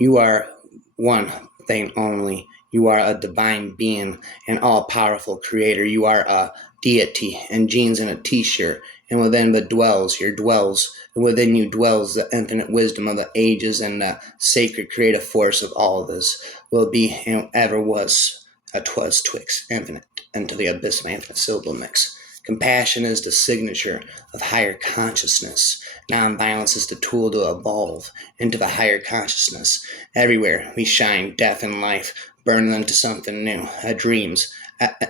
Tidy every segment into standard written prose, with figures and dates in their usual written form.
You are one thing only. You are a divine being, an all powerful creator. You are a deity and jeans in a t shirt. And within and within you dwells the infinite wisdom of the ages and the sacred creative force of all this will be and ever was, a twas twixt infinite into the abyss of infinite syllable mix. Compassion is the signature of higher consciousness. Nonviolence is the tool to evolve into the higher consciousness. Everywhere we shine death and life, burn them to something new, dreams,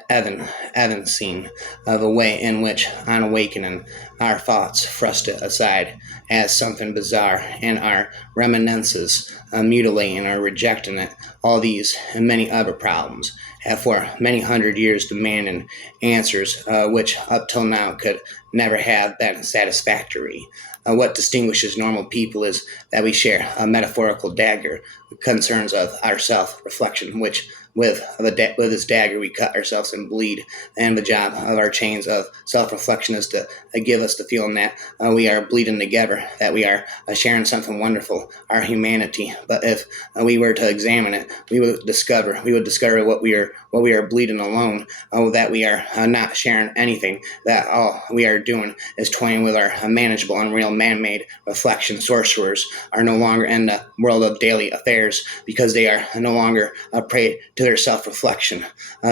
evanescing of a way in which, on awakening, our thoughts thrust it aside as something bizarre, and our reminiscences, mutilating or rejecting it. All these and many other problems have for many hundred years demanded answers which up till now could never have been satisfactory. What distinguishes normal people is that we share a metaphorical dagger, concerns of our self reflection, which with this dagger we cut ourselves and bleed. And the job of our chains of self reflection is to give us the feeling that we are bleeding together, that we are sharing something wonderful, our humanity. But if we were to examine it, we would discover what we are bleeding alone, that we are not sharing anything, that all we are doing is toying with our manageable, unreal, man-made reflection. Sorcerers are no longer in the world of daily affairs because they are no longer a prey to their self-reflection.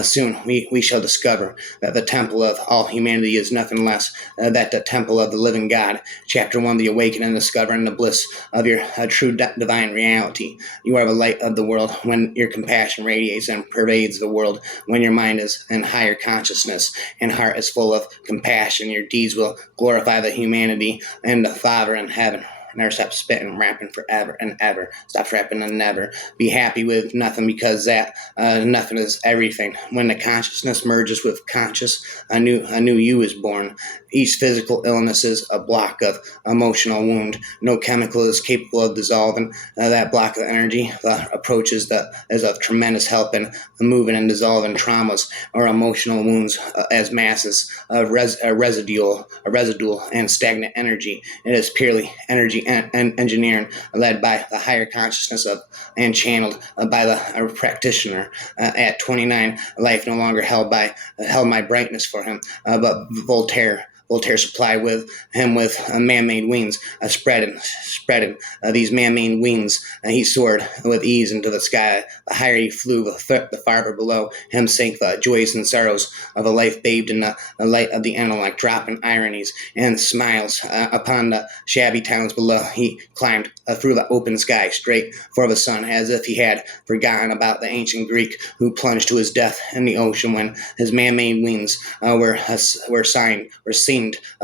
Soon we shall discover that the temple of all humanity is nothing less than the temple of the living God. Chapter 1, the awakening and discovering the bliss of your true divine reality. You are the light of the world when your compassion radiates and pervades the world. When your mind is in higher consciousness and heart is full of compassion, your deeds will glorify the humanity and the Father in heaven. Never stop spitting and rapping forever and ever. Stop rapping and never. Be happy with nothing because that nothing is everything. When the consciousness merges with conscious, a new you is born. Each physical illness is a block of emotional wound. No chemical is capable of dissolving that block of energy. The approach is of tremendous help in moving and dissolving traumas or emotional wounds as masses of residual and stagnant energy. It is purely energy and engineering led by the higher consciousness of and channeled by the practitioner. At 29, life no longer held my brightness for him, but Voltaire supplied with him with man-made wings, spreading these man-made wings. He soared with ease into the sky. The higher he flew, the farther below him sank the joys and sorrows of a life bathed in the light of the intellect, dropping ironies and smiles upon the shabby towns below. He climbed through the open sky straight for the sun, as if he had forgotten about the ancient Greek who plunged to his death in the ocean when his man-made wings were seen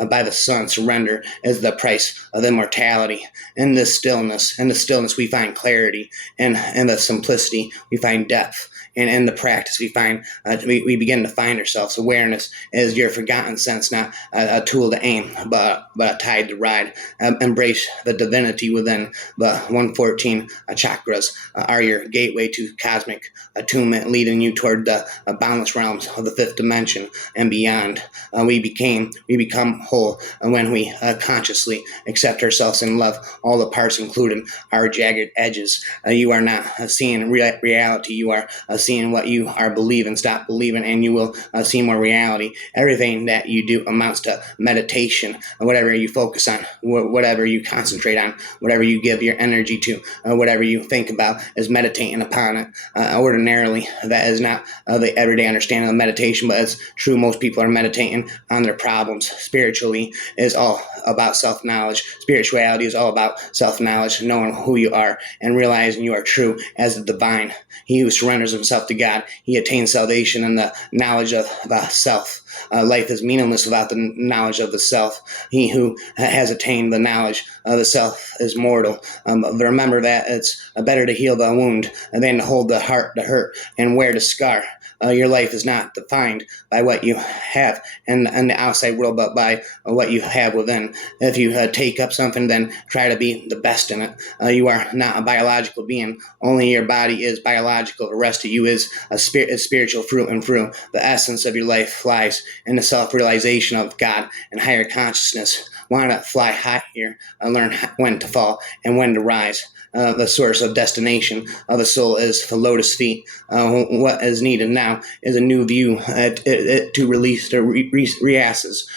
by the sun. Surrender is the price of immortality. In the stillness we find clarity. In the simplicity we find depth. And in the practice, we begin to find ourselves. Awareness is your forgotten sense, not a tool to aim, but a tide to ride. Embrace the divinity within. The 114 chakras are your gateway to cosmic attunement, leading you toward the boundless realms of the fifth dimension and beyond. We become whole when we consciously accept ourselves and love all the parts, including our jagged edges. You are not seeing reality. You are seeing what you are believing. Stop believing, and you will see more reality. Everything that you do amounts to meditation. Whatever you focus on, whatever you concentrate on, whatever you give your energy to, whatever you think about is meditating upon it. Ordinarily, that is not the everyday understanding of meditation, but it's true. Most people are meditating on their problems. Spiritually is all about self-knowledge. Spirituality is all about self-knowledge, knowing who you are and realizing you are true as the divine. He who surrenders himself to God, he attains salvation and the knowledge of the self. Life is meaningless without the knowledge of the self. He who has attained the knowledge of the self is mortal. Remember that it's better to heal the wound than to hold the heart to hurt and wear the scar. Your life is not defined by what you have in the outside world, but by what you have within. If you take up something, then try to be the best in it. You are not a biological being. Only your body is biological. The rest of you is spiritual through and through. The essence of your life lies in the self-realization of God and higher consciousness. Want to fly higher and learn when to fall and when to rise. the source of destination of the soul is the lotus feet. What is needed now is a new view to release the reasses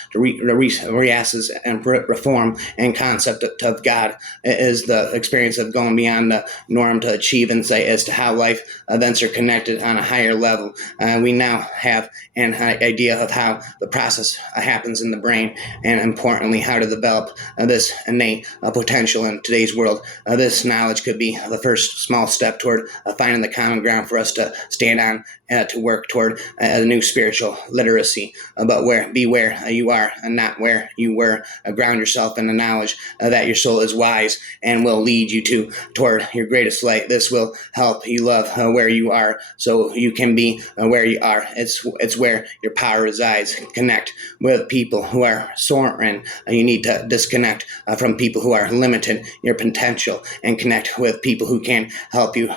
and reform and concept of God. It is the experience of going beyond the norm to achieve insight as to how life events are connected on a higher level. We now have an idea of how the process happens in the brain, and importantly, how to develop this innate potential in today's world. This knowledge could be the first small step toward finding the common ground for us to stand on to work toward a new spiritual literacy. But be where you are and not where you were. Ground yourself in the knowledge that your soul is wise and will lead you toward your greatest light. This will help you love where you are, so you can be where you are. It's where your power resides. Connect with people who are soaring. You need to disconnect from people who are limited your potential, and connect with people who can help you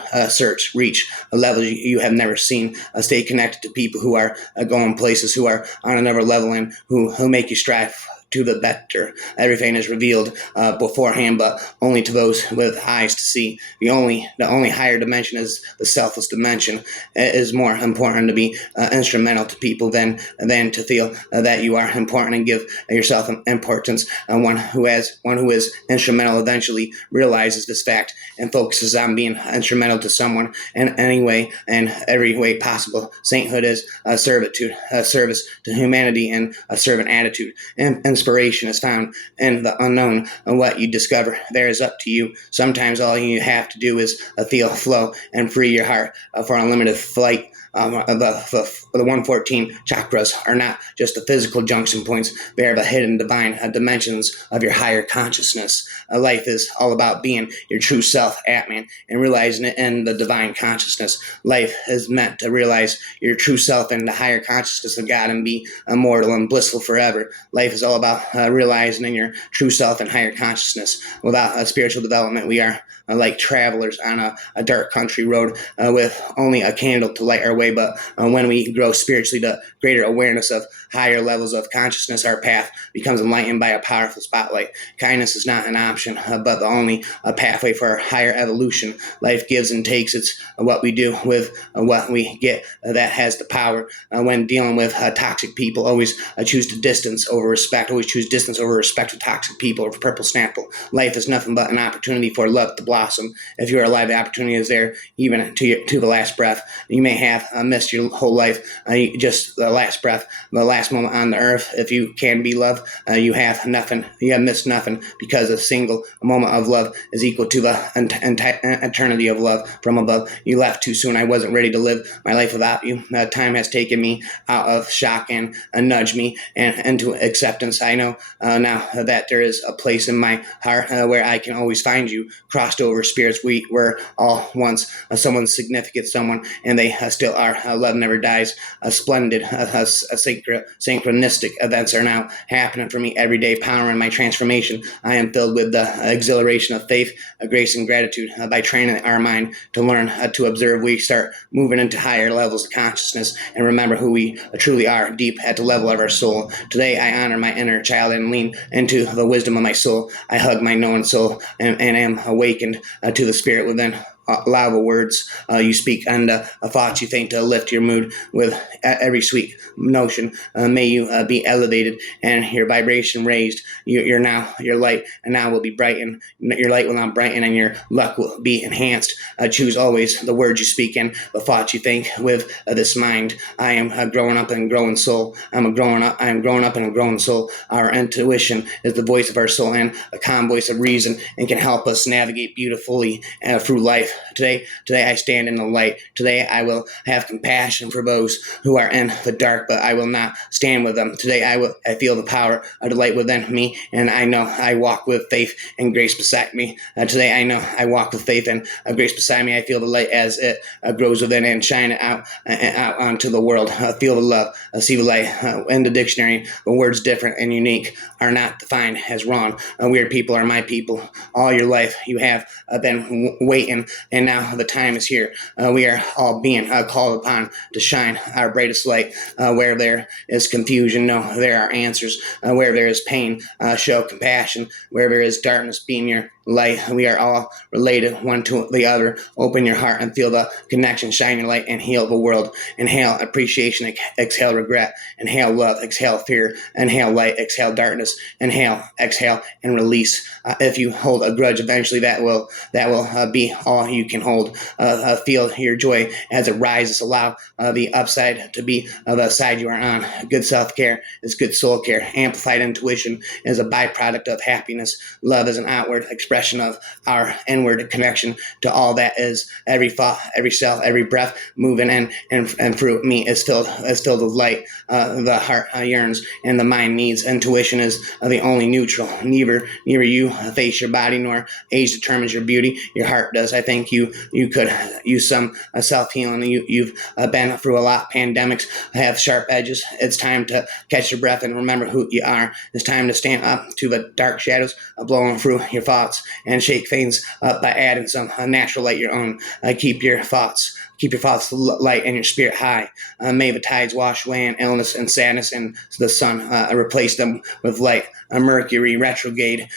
reach a level you have never seen. Stay connected to people who are going places, who are on another level, and who make you strive to the better. Everything is revealed beforehand, but only to those with eyes to see. The only higher dimension is the selfless dimension. It is more important to be instrumental to people than to feel that you are important and give yourself importance. One who is instrumental eventually realizes this fact and focuses on being instrumental to someone in any way and every way possible. Sainthood is servitude, service to humanity, and a servant attitude. And inspiration is found in the unknown, and what you discover there is up to you. Sometimes all you have to do is feel flow and free your heart for unlimited flight. The 114 chakras are not just the physical junction points, they are the hidden divine dimensions of your higher consciousness. Life is all about being your true self, Atman, and realizing it in the divine consciousness. Life is meant to realize your true self in the higher consciousness of God and be immortal and blissful forever. Life is all about realizing in your true self and higher consciousness. Without spiritual development, we are like travelers on a dark country road with only a candle to light our way. But when we grow spiritually to greater awareness of higher levels of consciousness, our path becomes enlightened by a powerful spotlight. Kindness is not an option, but the only pathway for our higher evolution. Life gives and takes. It's what we do with what we get that has the power. When dealing with toxic people, always choose to distance over respect. Always choose distance over respect with toxic people or purple snapple. Life is nothing but an opportunity for love to blossom. If you are alive, the opportunity is there, even to the last breath. You may have missed your whole life, just the last breath, the last moment on the earth. If you can be loved, you have nothing. You have missed nothing, because a single moment of love is equal to the eternity of love from above. You left too soon. I wasn't ready to live my life without you. Time has taken me out of shock and nudged me and into acceptance. I know now that there is a place in my heart where I can always find you. Crossed over spirits, we were all once someone's significant someone, and they still are. Love never dies. Splendid, synchronistic events are now happening for me every day, powering my transformation. I am filled with the exhilaration of faith, grace, and gratitude. By training our mind to learn to observe, we start moving into higher levels of consciousness and remember who we truly are deep at the level of our soul. Today, I honor my inner child and lean into the wisdom of my soul. I hug my known soul and am awakened to the spirit within. Allow the words you speak and thoughts you think to lift your mood with every sweet notion. May you be elevated and your vibration raised. You're now your light, and now will be brightened. Your light will now brighten, and your luck will be enhanced. Choose always the words you speak and the thoughts you think with this mind. I am growing up and growing soul. I am growing up and a growing soul. Our intuition is the voice of our soul and a calm voice of reason, and can help us navigate beautifully through life. Today I stand in the light. Today I will have compassion for those who are in the dark, but I will not stand with them. Today I feel the power of the light within me, and I know I walk with faith and grace beside me. Today I know I walk with faith and grace beside me. I feel the light as it grows within and shine it out onto the world. Feel the love. See the light. In the dictionary, the words different and unique are not defined as wrong. Weird people are my people. All your life you have been waiting, and now the time is here. We are all being called upon to shine our brightest light. Where there is confusion, no, there are answers. Where there is pain, show compassion. Where there is darkness, beam your light. We are all related one to the other. Open your heart and feel the connection. Shine your light and heal the world. Inhale appreciation, exhale regret. Inhale love, exhale fear. Inhale light, exhale darkness. Inhale, exhale, and release. If you hold a grudge, eventually that will be all you can hold. Feel your joy as it rises. Allow the upside to be the side you are on. Good self-care is good soul care. Amplified intuition is a byproduct of happiness. Love is an outward expression of our inward connection to all that is. Every thought, every cell, every breath moving in and through me is filled with light. The heart yearns and the mind needs. Intuition is the only neutral. Neither you face your body nor age determines your beauty. Your heart does. I think you could use some self-healing. You've been through a lot. Pandemics have sharp edges. It's time to catch your breath and remember who you are. It's time to stand up to the dark shadows blowing through your thoughts and shake things up by adding some natural light your own. Keep your thoughts light and your spirit high. May the tides wash away in illness and sadness, and the sun replace them with light. Mercury retrograde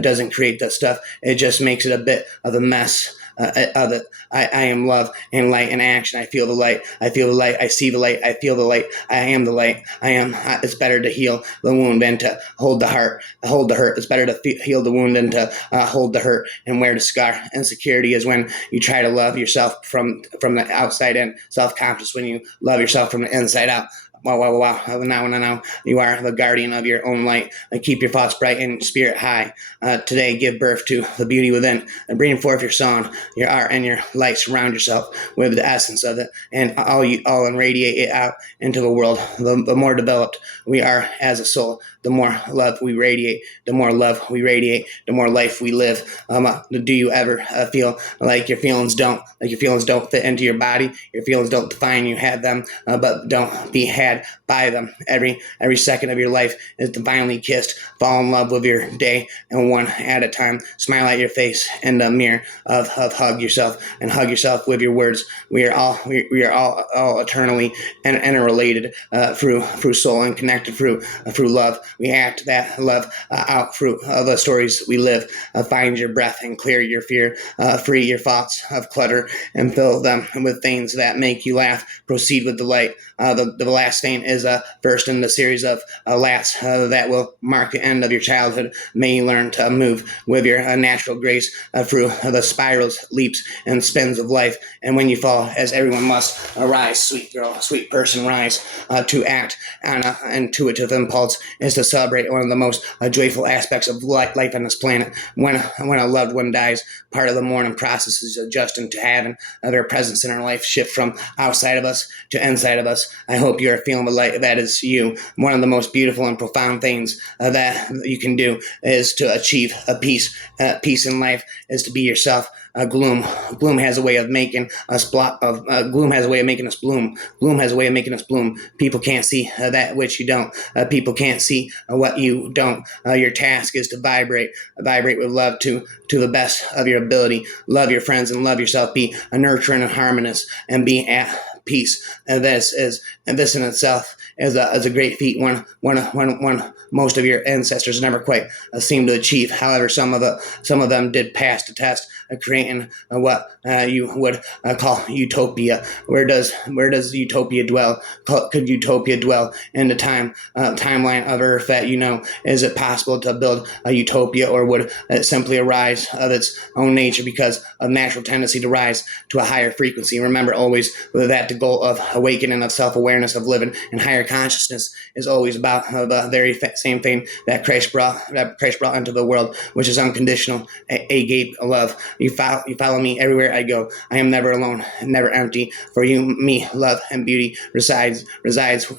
doesn't create that stuff. It just makes it a bit of a mess. Of it. I am love and light in action. I feel the light. I feel the light. I see the light. I feel the light. I am the light. It's better to heal the wound than to hold the heart. Hold the hurt. It's better to heal the wound than to hold the hurt and wear the scar. Insecurity is when you try to love yourself from the outside in. Self-conscious when you love yourself from the inside out. Wow. Now. You are the guardian of your own light. Keep your thoughts bright and spirit high. Today, give birth to the beauty within. Bring forth your song, your art, and your light. Surround yourself with the essence of it, and all and radiate it out into the world. The more developed we are as a soul, the more love we radiate. The more love we radiate, the more life we live. Do you ever feel like your feelings don't fit into your body? Your feelings don't define you. Have them, but don't be had by them. Every second of your life is divinely kissed. Fall in love with your day and one at a time. Smile at your face in the mirror of hug yourself and hug yourself with your words. We are all eternally interrelated through soul and connected through love. We act that love out through the stories we live. Find your breath and clear your fear. Free your thoughts of clutter and fill them with things that make you laugh. Proceed with delight. The last thing is first in the series of lats that will mark the end of your childhood. May you learn to move with your natural grace through the spirals, leaps, and spins of life. And when you fall, as everyone must, rise, sweet girl, sweet person, rise. To act on an intuitive impulse is to celebrate one of the most joyful aspects of life on this planet. When a loved one dies, part of the mourning process is adjusting to having their presence in our life shift from outside of us to inside of us. I hope you are feeling the light that is you. One of the most beautiful and profound things that you can do is to achieve a peace. Peace in life is to be yourself. Gloom has a way of making us gloom has a way of making us bloom. Gloom has a way of making us bloom. People can't see that which you don't. People can't see what you don't. Your task is to vibrate with love to the best of your ability. Love your friends and love yourself. Be a nurturing and harmonious and be at peace. And this in itself is a great feat. One most of your ancestors never quite seemed to achieve. However, some of them did pass the test, creating what you would call utopia. Where does utopia dwell? Could utopia dwell in the timeline of Earth that you know? Is it possible to build a utopia, or would it simply arise of its own nature because of natural tendency to rise to a higher frequency? Remember always that the goal of awakening, of self-awareness, of living in higher consciousness is always about the very same thing that Christ brought into the world, which is unconditional agape love. You follow me everywhere I go. I am never alone, never empty. For you, me, love and beauty resides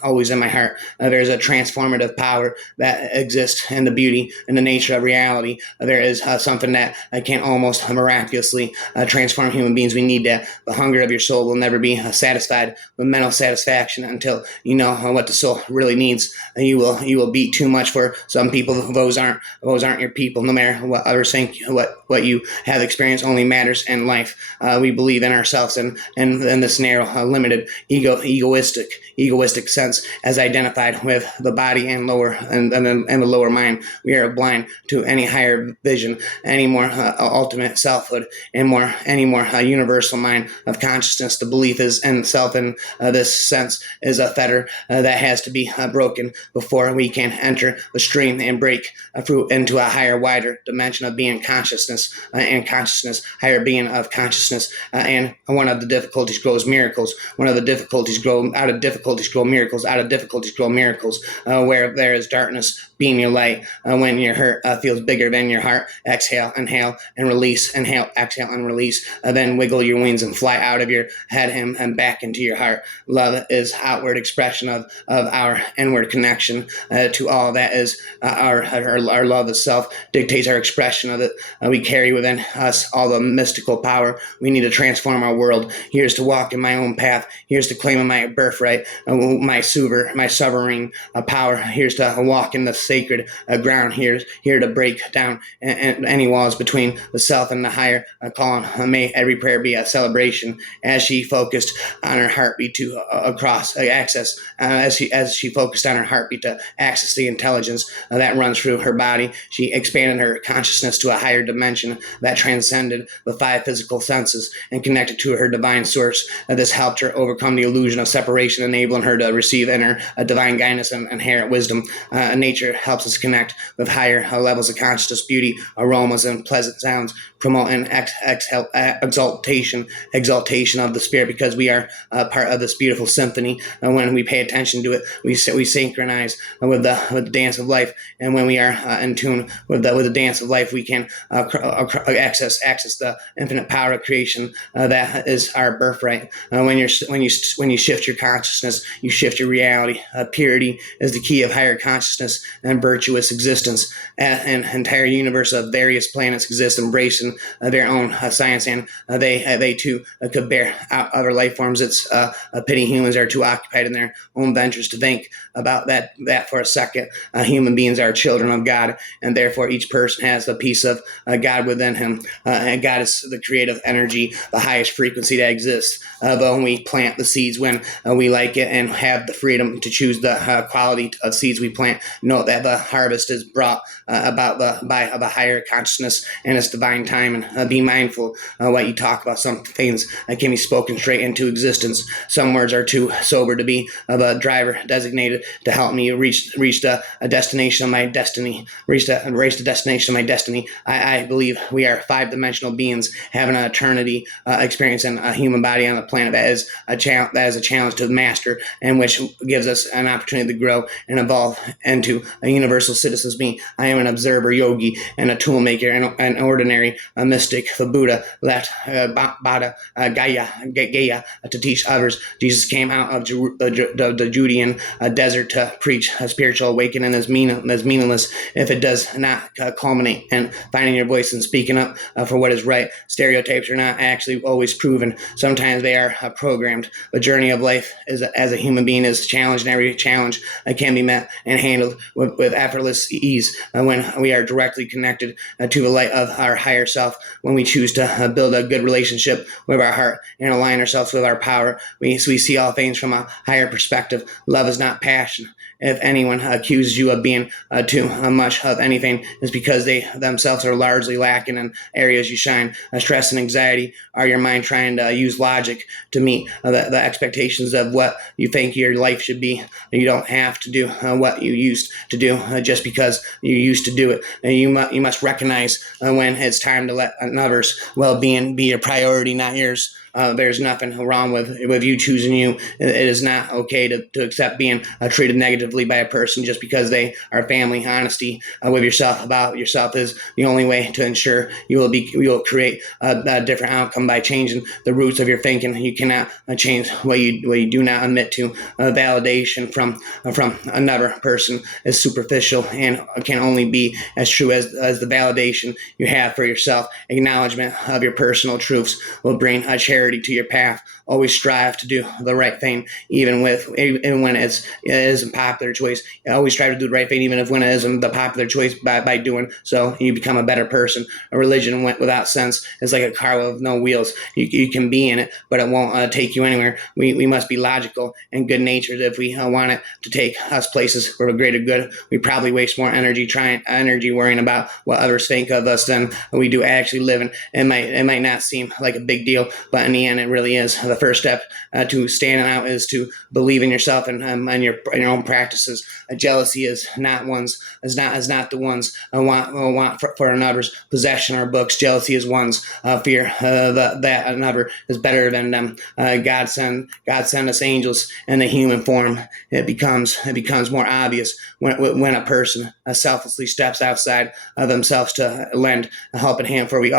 always in my heart. There's a transformative power that exists in the beauty and the nature of reality. There is something that can almost miraculously transform human beings. We need that. The hunger of your soul will never be satisfied with mental satisfaction until you know what the soul really needs. You will beat too much for some people. Those aren't your people. No matter what others think, what you have experienced only matters in life. We believe in ourselves and in this narrow, limited, egoistic sense, as identified with the body and the lower mind. We are blind to any higher vision, any more ultimate selfhood, and any more universal mind of consciousness. The belief is in self in this sense is a fetter that has to be broken before we can enter the stream and break through into a higher, wider dimension of being consciousness and consciousness, higher being of consciousness. And one of the difficulties grows miracles. One of the difficulties grow out of difficulties grow miracles. Out of difficulties grow miracles. Where there is darkness, beam your light. When your hurt feels bigger than your heart, exhale, inhale, and release. Inhale, exhale, and release. Then wiggle your wings and fly out of your head and back into your heart. Love is outward expression of our inward connection to all that is our love of self dictates our expression of it. We carry within us all the mystical power we need to transform our world. Here's to walk in my own path. Here's to claim my birthright, my sovereign power. Here's to walk in the sacred ground. Here to break down any walls between the self and the higher calling. May every prayer be a celebration as she focused on her heartbeat to as she focused on her heartbeat to access the intelligence that runs through her body. She expanded her consciousness to a higher dimension that transcended the five physical senses and connected to her divine source. This helped her overcome the illusion of separation, enabling her to receive inner divine guidance and inherent wisdom. Nature helps us connect with higher levels of consciousness, beauty, aromas, and pleasant sounds, promoting exaltation of the spirit, because we are part of this beautiful symphony. When we pay attention to it, we synchronize with the dance of life, and when we are in tune with the dance of life, we can access the infinite power of creation that is our birthright. When you shift your consciousness, you shift your reality. Purity is the key of higher consciousness and virtuous existence. An entire universe of various planets exist, embracing their own science, and they too could bear out other life forms. It's a pity humans are too occupied in their own ventures to think about that for a second. Human beings are children of God, and therefore each person has a piece of God within him. And God is the creative energy, the highest frequency that exists. But when we plant the seeds when we like it and have the freedom to choose the quality of seeds we plant, note that the harvest is brought about by a higher consciousness and its divine time. And be mindful what you talk about. Some things can be spoken straight into existence. Some words are too sober to be of a driver designated to help me reach the destination of my destiny. Reach the destination of my destiny. I believe we are five-dimensional beings having an eternity experience in a human body on the planet that is a challenge to master, and which gives us an opportunity to grow and evolve into a universal citizens being. I am an observer yogi and a tool maker and an ordinary mystic. The Buddha left Gaya to teach others. Jesus came out of the Judean desert to preach a spiritual awakening as meaningless if it does not culminate in finding your voice and speaking up for what is right. Stereotypes are not actually always proven. Sometimes they are programmed. The journey of life as a human being is challenged, and every challenge can be met and handled with effortless ease when we are directly connected to the light of our higher self. When we choose to build a good relationship with our heart and align ourselves with our power, we see all things from a higher perspective. Love is not passion. If anyone accuses you of being too much of anything, it's because they themselves are largely lacking in areas you shine. Stress and anxiety are your mind trying to use logic to meet the expectations of what you think your life should be. You don't have to do what you used to do just because you used to do it. You must recognize when it's time to let another's well-being be your priority, not yours. There's nothing wrong with you choosing you. It is not okay to accept being treated negatively by a person just because they are family. Honesty with yourself about yourself is the only way to ensure you will create a different outcome by changing the roots of your thinking. You cannot change what you do not admit to. Validation from another person is superficial and can only be as true as the validation you have for yourself. Acknowledgement of your personal truths will bring a charity clarity to your path. Always strive to do the right thing, even when it isn't popular choice. Always strive to do the right thing, even if when it isn't the popular choice. By doing so, you become a better person. A religion without sense is like a car with no wheels. You can be in it, but it won't take you anywhere. We must be logical and good natured if we want it to take us places for a greater good. We probably waste more energy worrying about what others think of us than we do actually living. It might not seem like a big deal, but in the end, it really is. The first step to standing out is to believe in yourself and your own practices. Jealousy is not the one's want for another's possession or books. Jealousy is one's fear that another is better than them. God send us angels in the human form. It becomes more obvious when a person selflessly steps outside of themselves to lend a helping hand. For we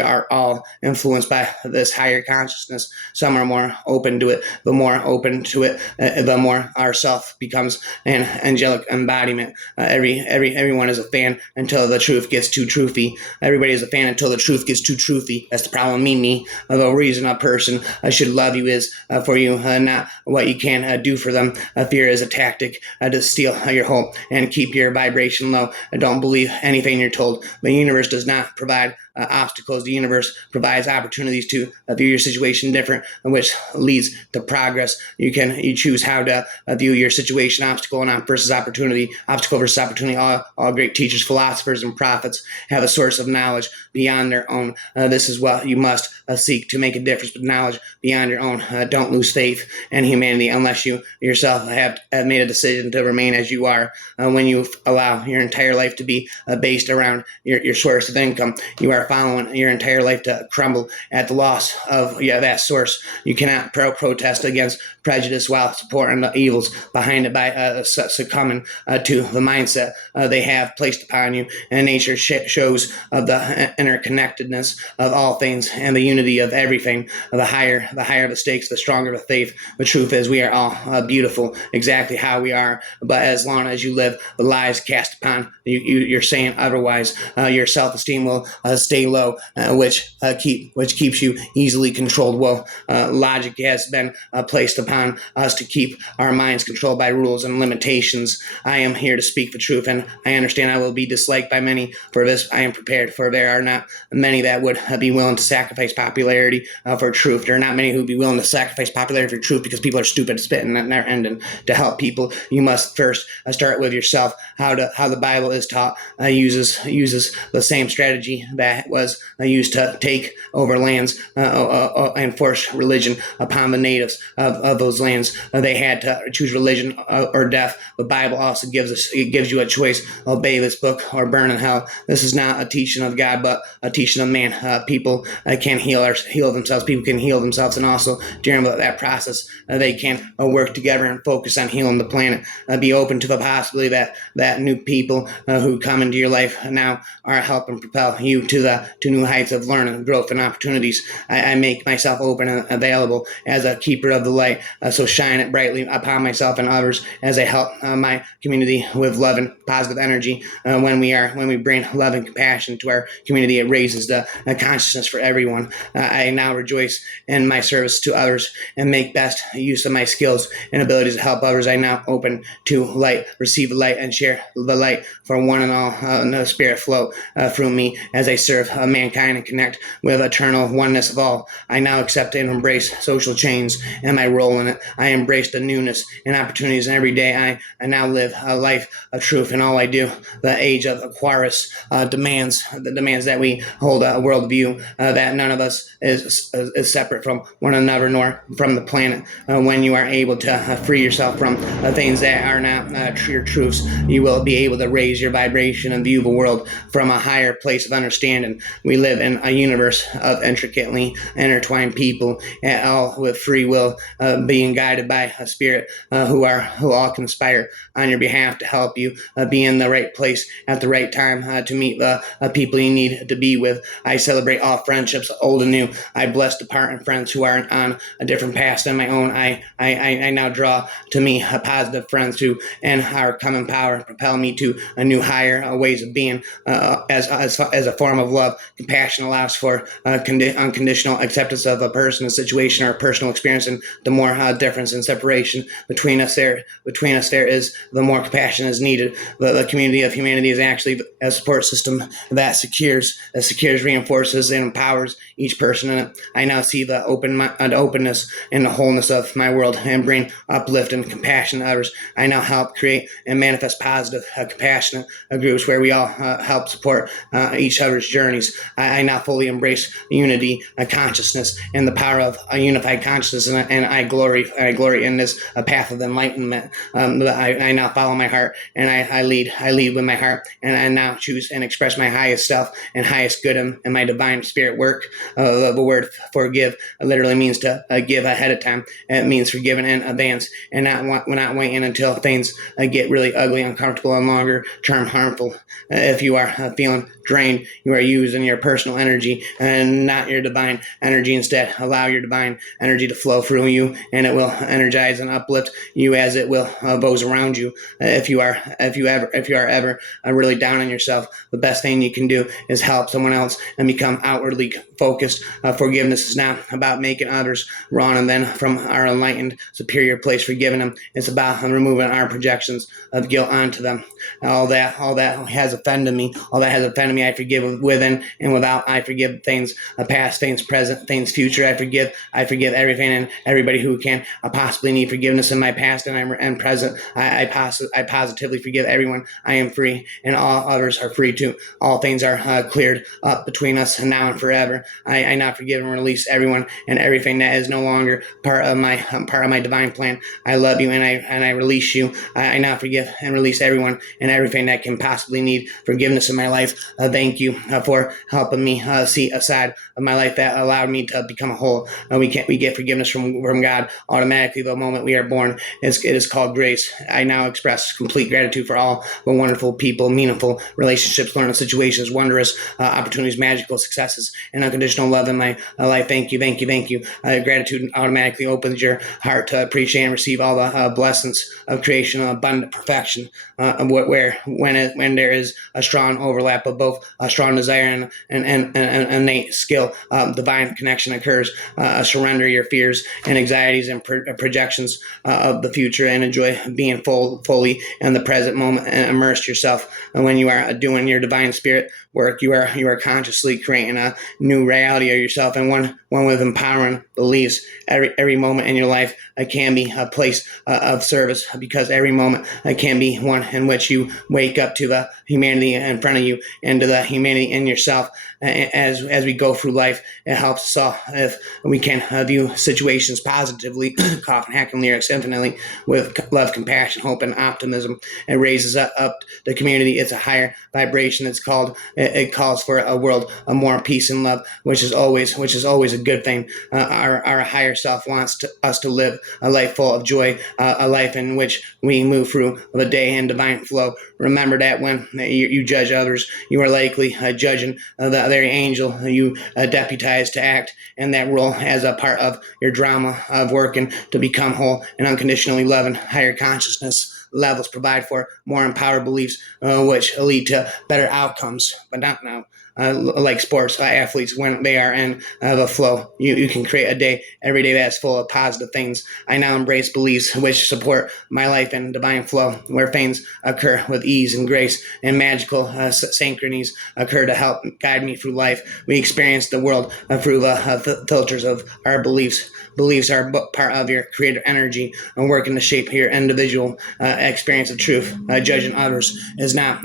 are all influenced by this higher consciousness. Some are more open to it. The more open to it, the more our self becomes an angelic embodiment. Everyone is a fan until the truth gets too truthy. Everybody is a fan until the truth gets too truthy. That's the problem. Me. The reason a person should love you is for you, not what you can do for them. Fear is a tactic to steal your hope and keep your vibration low. Don't believe anything you're told. The universe does not provide obstacles. The universe provides opportunities to view your situation different, which leads to progress. You choose how to view your situation, obstacle versus opportunity. Obstacle versus opportunity. All great teachers, philosophers, and prophets have a source of knowledge beyond their own. This is what you must seek to make a difference with knowledge beyond your own. Don't lose faith in humanity unless you yourself have made a decision to remain as you are. When you allow your entire life to be based around your source of income, you are following your entire life to crumble at the loss of that source. You cannot protest against prejudice while supporting the evils behind it by succumbing to the mindset they have placed upon you. And nature shows of the interconnectedness of all things and the unity of everything. The higher the stakes, the stronger the faith. The truth is we are all beautiful exactly how we are, but as long as you live the lies cast upon you're saying otherwise, your self-esteem will stay low, which keeps you easily controlled. Well, logic has been placed upon us to keep our minds controlled by rules and limitations. I am here to speak the truth, and I understand I will be disliked by many. For this, I am prepared, for there are not many that would be willing to sacrifice popularity for truth. There are not many who would be willing to sacrifice popularity for truth because people are stupid, spitting and never ending. To help people, you must first start with yourself. How the Bible is taught uses the same strategy that was used to take over lands and force religion upon the natives of those lands. They had to choose religion or death. The Bible also gives you a choice: obey this book or burn in hell. This is not a teaching of God, but a teaching of man. People can heal themselves. People can heal themselves, and also during that process, they can work together and focus on healing the planet. Be open to the possibility that new people who come into your life now are helping propel you to new heights of learning, growth, and opportunities. I make myself open and available as a keeper of the light, so shine it brightly upon myself and others as I help my community with love and positive energy. When we bring love and compassion to our community, it raises the consciousness for everyone. I now rejoice in my service to others and make best use of my skills and abilities to help others. I now open to light, receive the light, and share the light for one and all. The spirit flow through me as I serve mankind and connect with eternal oneness of all. I now accept and embrace social change and my role in it. I embrace the newness and opportunities, and every day I now live a life of truth in all I do. The age of Aquarius demands that we hold a worldview that none of us is separate from one another nor from the planet. When you are able to free yourself from things that are not your truths, you will be able to raise your vibration and view the world from a higher place of understanding. We live in a universe of intricately intertwined people, all with free will, being guided by a spirit who all conspire on your behalf to help you be in the right place at the right time to meet the people you need to be with. I celebrate all friendships, old and new. I bless departing friends who are on a different path than my own. I now draw to me positive friends who and our common power propel me to a new higher ways of being as a form of love. Compassion allows for unconditional acceptance of a person, a situation, or a personal experience, and the more difference and separation between us there is, the more compassion is needed. The community of humanity is actually a support system that secures, reinforces, and empowers each person in it. I now see the openness and the wholeness of my world and bring uplift and compassion to others. I now help create and manifest positive, compassionate groups where we all help support each other's journeys. I now fully embrace unity, consciousness, and the power of a unified consciousness, and I glory in this path of enlightenment. I now follow my heart, and I lead with my heart, and I now choose and express my highest self and highest good in my divine spirit work. The word forgive literally means to give ahead of time. It means forgive in advance, and not waiting until things get really ugly, uncomfortable, and longer term harmful. If you are feeling drained, you are using your personal energy and not your divine energy. Instead, allow your divine energy to flow through you, and it will energize and uplift you as it will those around you. If you are ever really down on yourself, the best thing you can do is help someone else and become outwardly focused. Forgiveness is not about making others wrong and then from our enlightened superior place forgiving them. It's about removing our projections of guilt onto them. All that has offended me, I forgive within and without. I forgive things past, things present, things future. I forgive everything and everybody who can possibly need forgiveness in my past and present. I positively forgive everyone. I am free, and all others are free too. All things are cleared up between us now and forever. I now forgive and release everyone and everything that is no longer part of my divine plan. I love you, and I release you. I now forgive and release everyone and everything that can possibly need forgiveness in my life. Thank you for helping me see a side of my life that allowed me to become whole. We get forgiveness from God automatically the moment we are born. It is called grace. I now express complete gratitude for all the wonderful people, meaningful relationships, learning situations, wondrous opportunities, magical successes, and unconditional love in my life. Thank you. Gratitude automatically opens your heart to appreciate and receive all the blessings of creation, abundant perfection. When there is a strong overlap of both a strong desire and innate skill, divine connection occurs. Surrender your fears and anxieties and projections of the future, and enjoy being fully in the present moment, and immerse yourself. And when you are doing your divine spirit work, you are consciously creating a new reality of yourself, and one with empowering beliefs. Every moment in your life can be a place of service, because every moment can be one in which you wake up to the humanity in front of you and to the humanity in yourself. As we go through life, it helps us all if we can view situations positively, cough and hacking lyrics infinitely, with love, compassion, hope, and optimism. It raises up the community. It's a higher vibration. It calls for a world of more peace and love, which is always a good thing. Our higher self wants us to live a life full of joy, a life in which we move through the day in divine flow. Remember that when you judge others, you are likely judging the very angel you deputize to act in that role as a part of your drama of working to become whole and unconditionally loving. Higher consciousness levels provide for more empowered beliefs, which lead to better outcomes, but not now. Like sports athletes, when they are in the flow, you can create a day every day that's full of positive things. I now embrace beliefs which support my life in divine flow, where things occur with ease and grace, and magical synchronies occur to help guide me through life. We experience the world through the filters of our beliefs. Beliefs are part of your creative energy and working to shape your individual experience of truth. Judging others is not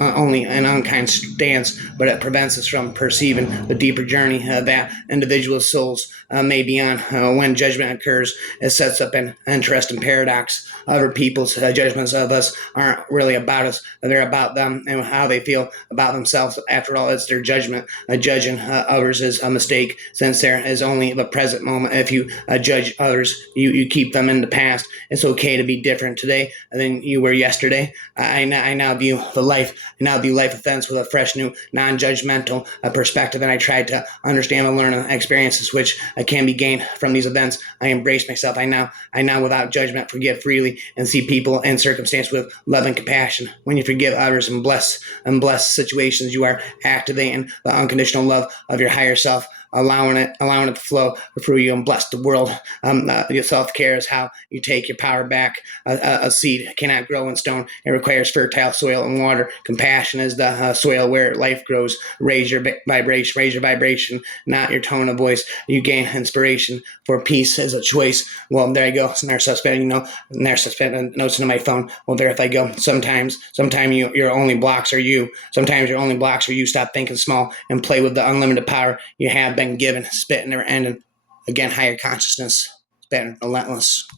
only an unkind stance, but it prevents us from perceiving the deeper journey that individual souls may be on. When judgment occurs, it sets up an interesting paradox. Other people's judgments of us aren't really about us; they're about them and how they feel about themselves. After all, it's their judgment. Judging others is a mistake, since there is only the present moment. If you judge others, you keep them in the past. It's okay to be different today than you were yesterday. I now view life events with a fresh, new, non-judgmental non-judgmental perspective, and I tried to understand and learn experiences which can be gained from these events. I embrace myself. I now, without judgment, forgive freely and see people and circumstance with love and compassion. When you forgive others and bless situations, you are activating the unconditional love of your higher self, allowing it to flow through you and bless the world. Your self-care is how you take your power back. A seed cannot grow in stone. It requires fertile soil and water. Compassion is the soil where life grows. Raise your vibration, not your tone of voice. You gain inspiration, for peace is a choice. Well, there I go. Narcissist notes into my phone. Well, there if I go. Sometimes your only blocks are you. Sometimes your only blocks are you. Stop thinking small and play with the unlimited power you have been given. Spit never ending. Again, higher consciousness. Spit relentless.